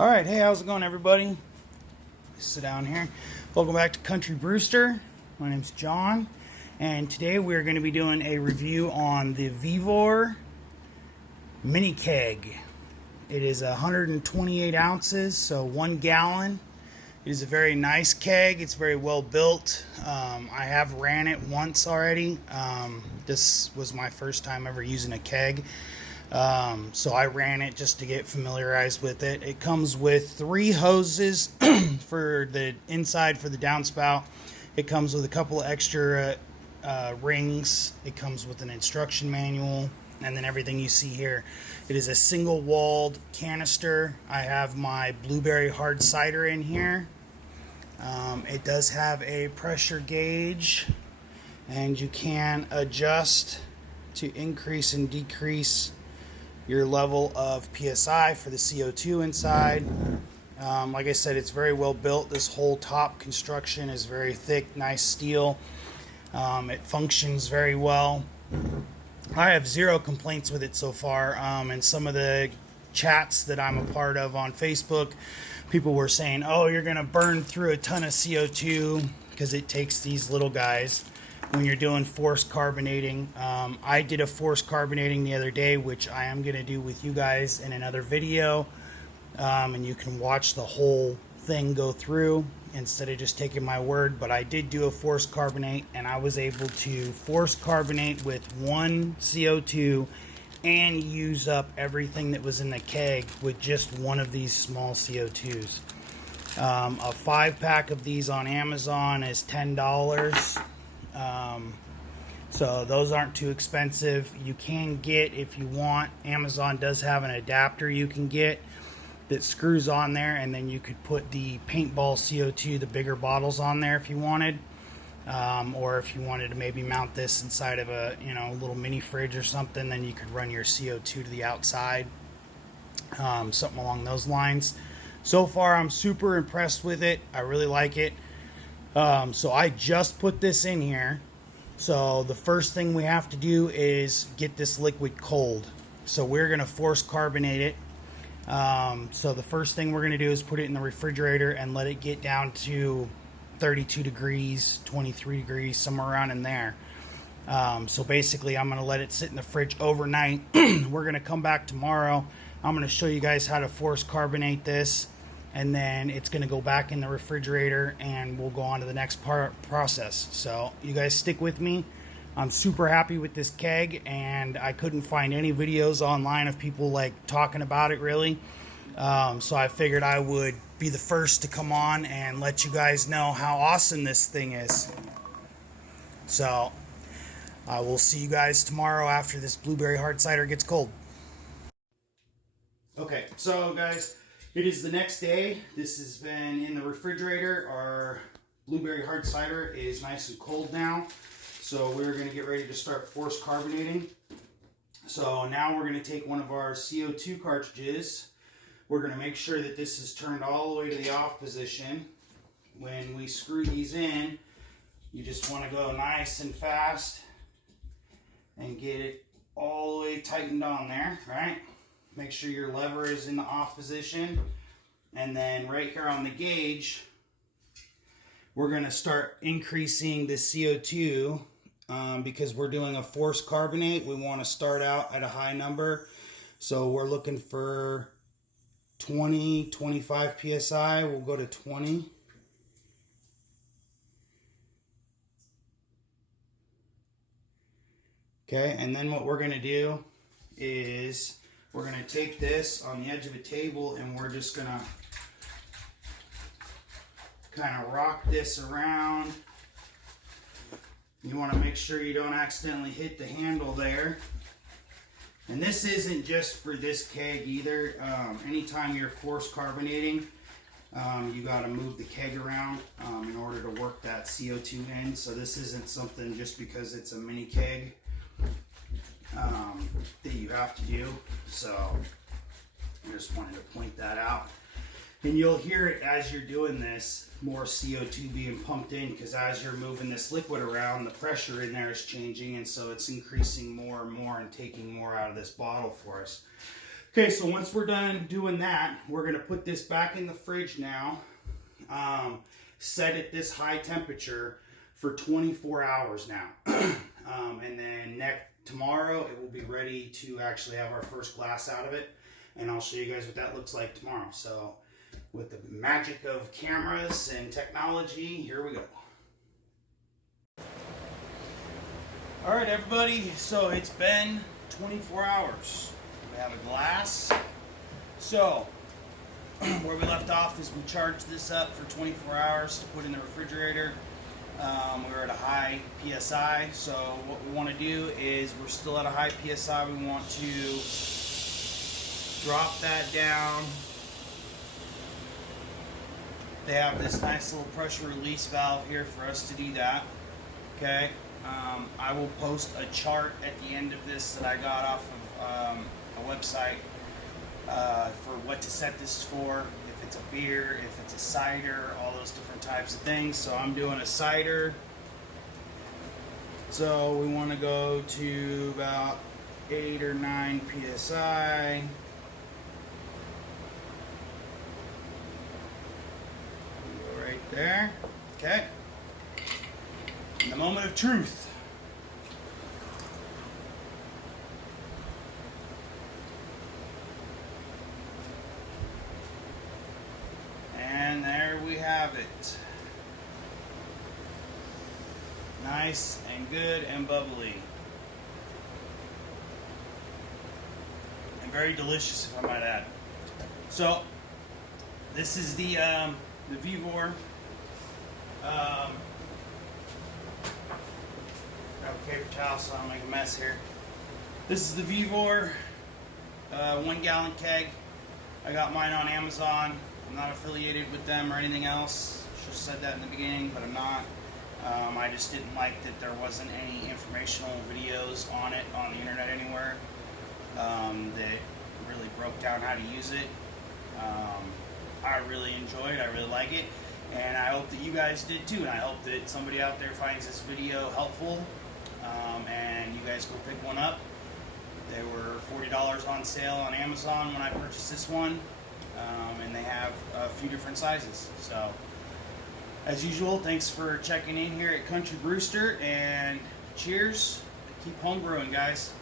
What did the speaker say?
Alright, hey, how's it going, everybody? Sit down here. Welcome back to Country Brewster. My name's John, and today we're going to be doing a review on the Vevor mini keg. It is 128 ounces, so 1 gallon. It is a very nice keg. It's very well built. I have ran it once already. This was my first time ever using a keg. So I ran it just to get familiarized with it. It comes with 3 hoses for the inside for the downspout. It comes with a couple of extra rings. It comes with an instruction manual, and then everything you see here. It is a single walled canister. I have my blueberry hard cider in here. It does have a pressure gauge, and you can adjust to increase and decrease your level of PSI for the CO2 inside. Like I said, it's very well built. This whole top construction is very thick, nice steel. It functions very well. I have 0 complaints with it so far. And some of the chats that I'm a part of on Facebook, people were saying, oh, you're going to burn through a ton of CO2 because it takes these little guys when you're doing forced carbonating. I did a forced carbonating the other day, which I am going to do with you guys in another video. And you can watch the whole thing go through instead of just taking my word. But I did do a forced carbonate, and I was able to force carbonate with 1 CO2 and use up everything that was in the keg with just one of these small CO2s. A 5-pack of these on Amazon is $10. So those aren't too expensive. You can get, if you want, Amazon does have an adapter you can get that screws on there, and then you could put the paintball CO2, the bigger bottles, on there if you wanted. Or if you wanted to maybe mount this inside of a little mini fridge or something, then you could run your CO2 to the outside. Something along those lines. So far, I'm super impressed with it. I really like it. So I just put this in here. So the first thing we have to do is get this liquid cold. So we're going to force carbonate it. So the first thing we're going to do is put it in the refrigerator and let it get down to 32 degrees, 23 degrees, somewhere around in there. So basically I'm going to let it sit in the fridge overnight. We're going to come back tomorrow. I'm going to show you guys how to force carbonate this, and then it's going to go back in the refrigerator, and we'll go on to the next process. So you guys stick with me. I'm super happy with this keg, and I couldn't find any videos online of people talking about it really. So I figured I would be the first to come on and let you guys know how awesome this thing is. So I will see you guys tomorrow after this blueberry hard cider gets cold. Okay, so guys, it is the next day. This has been in the refrigerator. Our blueberry hard cider is nice and cold now. So we're going to get ready to start force carbonating. So now we're going to take one of our CO2 cartridges. We're going to make sure that this is turned all the way to the off position. When we screw these in, you just want to go nice and fast and get it all the way tightened on there, right? Make sure your lever is in the off position. And then right here on the gauge, we're going to start increasing the CO2 because we're doing a forced carbonate. We want to start out at a high number. So we're looking for 20, 25 PSI. We'll go to 20. Okay, and then what we're going to do is we're going to take this on the edge of a table, and we're just going to kind of rock this around. You want to make sure you don't accidentally hit the handle there. And this isn't just for this keg either. Anytime you're force carbonating, you got to move the keg around in order to work that CO2 in. So this isn't something just because it's a mini keg that you have to do. So I just wanted to point that out. And you'll hear it as you're doing this, more CO2 being pumped in, because as you're moving this liquid around, the pressure in there is changing, and so it's increasing more and more and taking more out of this bottle for us. Okay, so once we're done doing that, we're going to put this back in the fridge now, set at this high temperature for 24 hours now. And then tomorrow it will be ready to actually have our first glass out of it, and I'll show you guys what that looks like tomorrow. So with the magic of cameras and technology, here we go. All right, everybody, so it's been 24 hours. We have a glass. So where we left off is we charged this up for 24 hours to put in the refrigerator. We're at a high PSI, so what we want to do is, we're still at a high PSI, we want to drop that down. They have this nice little pressure release valve here for us to do that. Okay, I will post a chart at the end of this that I got off of a website for what to set this for. If it's a beer, if it's a cider, all those different types of things. So I'm doing a cider. So we want to go to about 8 or 9 psi. Go right there. Okay. And the moment of truth. And there we have it. Nice and good and bubbly. And very delicious, if I might add. So, this is the Vevor. Grab a paper towel so I don't make a mess here. This is the Vevor 1 gallon keg. I got mine on Amazon. I'm not affiliated with them or anything else. Should have said that in the beginning, but I'm not. I just didn't like that there wasn't any informational videos on it on the internet anywhere that really broke down how to use it. I really enjoy it. I really like it. And I hope that you guys did too. And I hope that somebody out there finds this video helpful. And you guys go pick one up. They were $40 on sale on Amazon when I purchased this one. And they have a few different sizes. So, as usual, thanks for checking in here at Country Brewster, and cheers. Keep home brewing, guys.